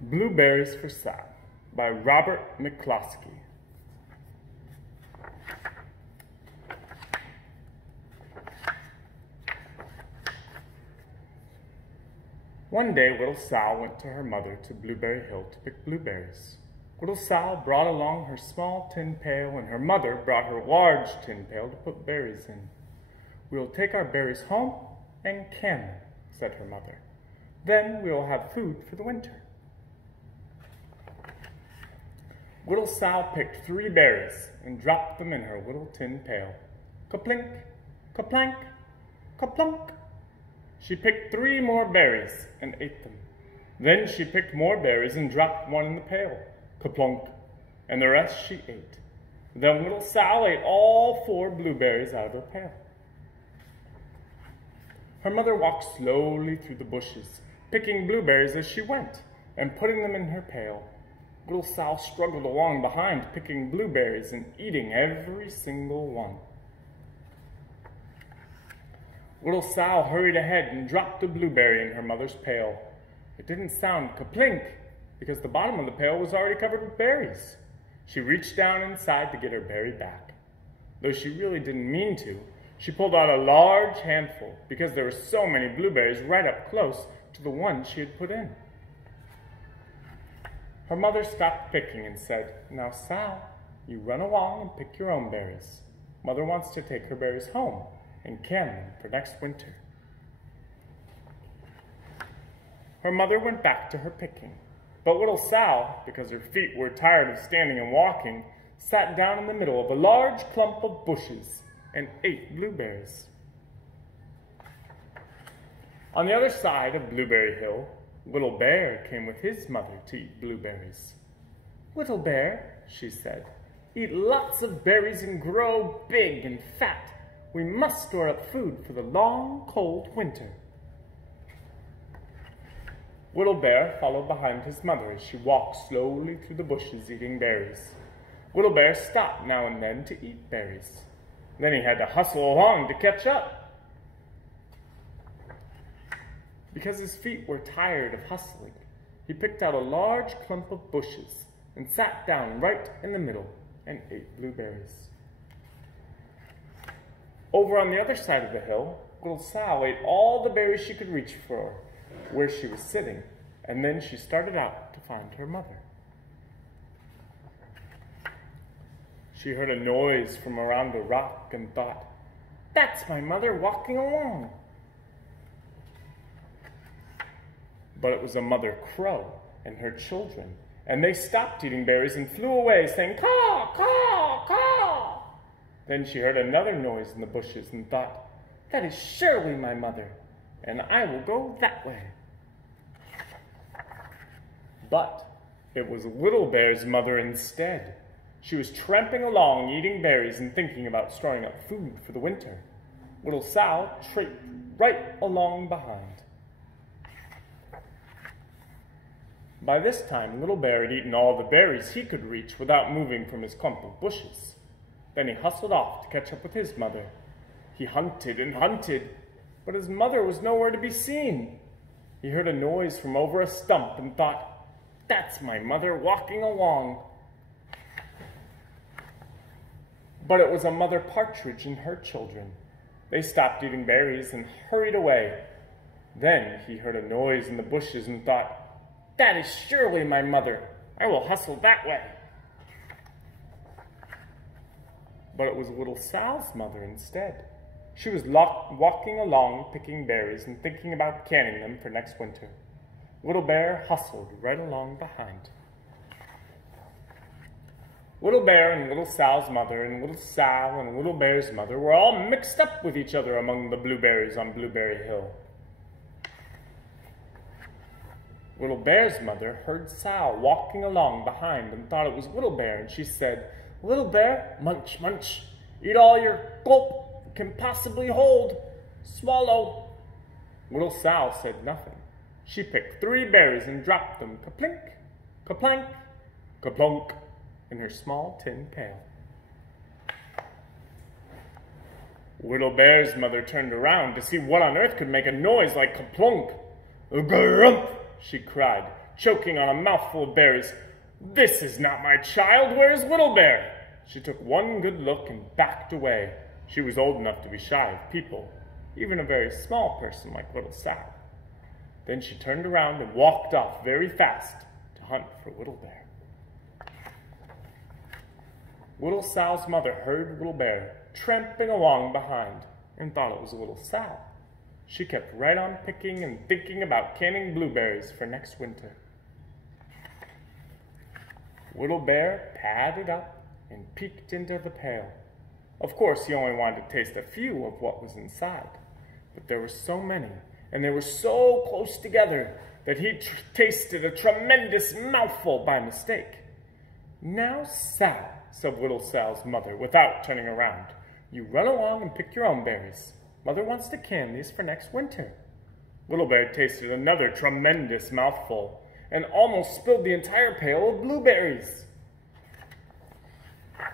Blueberries for Sal by Robert McCloskey. One day, little Sal went to her mother to Blueberry Hill to pick blueberries. Little Sal brought along her small tin pail, and her mother brought her large tin pail to put berries in. "We will take our berries home and can them," said her mother. "Then we will have food for the winter." Little Sal picked 3 berries and dropped them in her little tin pail. Ka-plink, ka-plank, ka-plunk. She picked 3 more berries and ate them. Then she picked more berries and dropped one in the pail. Ka-plunk, and the rest she ate. Then little Sal ate all 4 blueberries out of her pail. Her mother walked slowly through the bushes, picking blueberries as she went and putting them in her pail. Little Sal struggled along behind, picking blueberries and eating every single one. Little Sal hurried ahead and dropped a blueberry in her mother's pail. It didn't sound ka-plink because the bottom of the pail was already covered with berries. She reached down inside to get her berry back. Though she really didn't mean to, she pulled out a large handful because there were so many blueberries right up close to the one she had put in. Her mother stopped picking and said, "Now, Sal, you run along and pick your own berries. Mother wants to take her berries home and can them for next winter." Her mother went back to her picking, but little Sal, because her feet were tired of standing and walking, sat down in the middle of a large clump of bushes and ate blueberries. On the other side of Blueberry Hill, Little Bear came with his mother to eat blueberries. "Little Bear," she said, "eat lots of berries and grow big and fat. We must store up food for the long, cold winter." Little Bear followed behind his mother as she walked slowly through the bushes eating berries. Little Bear stopped now and then to eat berries. Then he had to hustle along to catch up. Because his feet were tired of hustling, he picked out a large clump of bushes and sat down right in the middle and ate blueberries. Over on the other side of the hill, little Sal ate all the berries she could reach for where she was sitting, and then she started out to find her mother. She heard a noise from around a rock and thought, "That's my mother walking along." But it was a mother crow and her children, and they stopped eating berries and flew away, saying, "Caw, caw, caw." Then she heard another noise in the bushes and thought, "That is surely my mother, and I will go that way." But it was Little Bear's mother instead. She was tramping along, eating berries and thinking about storing up food for the winter. Little Sal traipsed right along behind. By this time, Little Bear had eaten all the berries he could reach without moving from his clump of bushes. Then he hustled off to catch up with his mother. He hunted and hunted, but his mother was nowhere to be seen. He heard a noise from over a stump and thought, "That's my mother walking along." But it was a mother partridge and her children. They stopped eating berries and hurried away. Then he heard a noise in the bushes and thought, "That is surely my mother. I will hustle that way." But it was Little Sal's mother instead. She was walking along, picking berries and thinking about canning them for next winter. Little Bear hustled right along behind. Little Bear and Little Sal's mother and Little Sal and Little Bear's mother were all mixed up with each other among the blueberries on Blueberry Hill. Little Bear's mother heard Sal walking along behind and thought it was Little Bear, and she said, "Little Bear, munch, munch. Eat all your gulp can possibly hold. Swallow." Little Sal said nothing. She picked 3 berries and dropped them, ka-plink, ka-plank, ka-plunk, in her small tin pail. Little Bear's mother turned around to see what on earth could make a noise like ka-plunk. "Grump!" she cried, choking on a mouthful of berries. "This is not my child. Where is Little Bear?" She took one good look and backed away. She was old enough to be shy of people, even a very small person like Little Sal. Then she turned around and walked off very fast to hunt for Little Bear. Little Sal's mother heard Little Bear tramping along behind and thought it was Little Sal. She kept right on picking and thinking about canning blueberries for next winter. Little Bear padded up and peeked into the pail. Of course, he only wanted to taste a few of what was inside, but there were so many, and they were so close together that he tasted a tremendous mouthful by mistake. "Now, Sal," said Little Sal's mother without turning around, "you run along and pick your own berries. Mother wants to can these for next winter." Little Bear tasted another tremendous mouthful and almost spilled the entire pail of blueberries.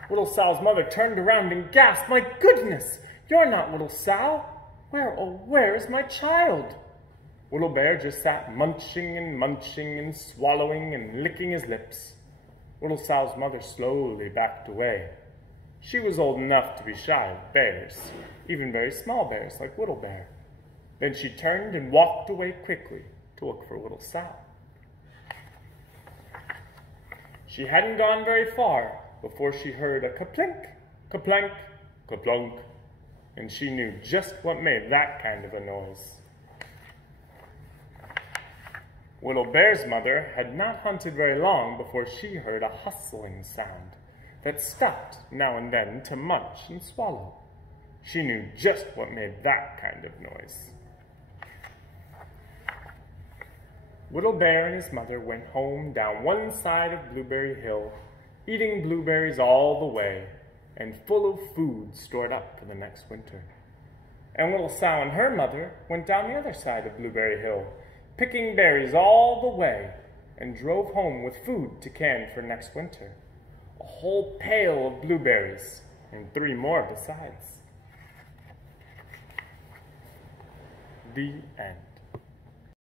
Little Sal's mother turned around and gasped, "My goodness, you're not Little Sal. Where is my child?" Little Bear just sat munching and swallowing and licking his lips. Little Sal's mother slowly backed away. She was old enough to be shy of bears, even very small bears like Little Bear. Then she turned and walked away quickly to look for Little Sal. She hadn't gone very far before she heard a kaplink, kaplank, kaplunk, and she knew just what made that kind of a noise. Little Bear's mother had not hunted very long before she heard a hustling sound that stopped now and then to munch and swallow. She knew just what made that kind of noise. Little Bear and his mother went home down one side of Blueberry Hill, eating blueberries all the way, and full of food stored up for the next winter. And Little Sal and her mother went down the other side of Blueberry Hill, picking berries all the way, and drove home with food to can for next winter. A whole pail of blueberries, and 3 more besides. The end.